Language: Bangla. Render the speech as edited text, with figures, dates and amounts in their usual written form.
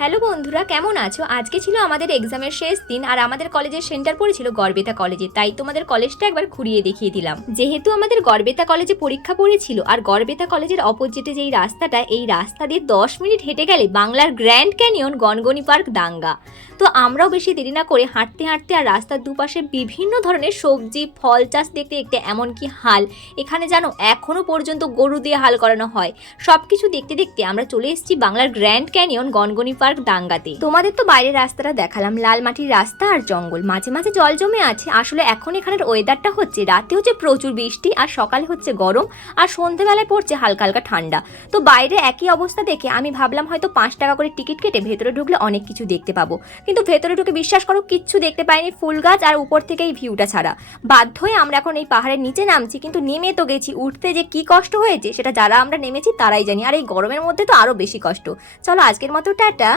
হ্যালো বন্ধুরা, কেমন আছো? আজকে ছিল আমাদের এক্সামের শেষ দিন আর আমাদের কলেজের সেন্টার পড়েছিল গড়বেতা কলেজে, তাই তোমাদের কলেজটা একবার ঘুরিয়ে দেখিয়ে দিলাম। যেহেতু আমাদের গড়বেতা কলেজে পরীক্ষা পড়েছিল আর গড়বেতা কলেজের অপোজিটে যেই রাস্তাটা, এই রাস্তা দিয়ে 10 মিনিট হেঁটে গেলে বাংলার গ্র্যান্ড ক্যানিয়ন, গনগনি পার্ক, দাঙ্গা। তো আমরাও বেশি দেরি না করে হাঁটতে হাঁটতে আর রাস্তার দুপাশে বিভিন্ন ধরনের সবজি ফল চাষ দেখতে দেখতে এমনকি হাল, এখানে জানো এখনো পর্যন্ত গরু দিয়ে হাল করানো হয়, সবকিছু দেখতে দেখতে আমরা চলে এসেছি বাংলার গ্র্যান্ড ক্যানিয়ন, গনগনি পার্ক, দাঙ্গাতে। তোমাদের তো বাইরের রাস্তাটা দেখালাম, লাল মাটির রাস্তা আর জঙ্গল, মাঝে মাঝে জল জমে আছে। আসলে এখন এখানের ওয়েদারটা হচ্ছে, রাতে হচ্ছে প্রচুর বৃষ্টি আর সকালে হচ্ছে গরম আর সন্ধ্যেবেলায় পড়ছে হালকা হালকা ঠান্ডা। তো বাইরে একই অবস্থা দেখে আমি ভাবলাম হয়তো 5 টাকা করে টিকিট কেটে ভেতরে ঢুকলে অনেক কিছু দেখতে পাবো, কিন্তু ভেতরে ঢুকে বিশ্বাস করো কিচ্ছু দেখতে পাইনি, ফুল গাছ আর উপর থেকে এই ভিউটা ছাড়া। বাধ্য হয়ে আমরা এখন এই পাহাড়ের নিচে নামছি, কিন্তু নেমে তো গেছি, উঠতে যে কি কষ্ট হয়েছে সেটা যারা আমরা নেমেছি তারাই জানি, আর এই গরমের মধ্যে তো আরো বেশি কষ্ট। চলো আজকের মতো টাটা।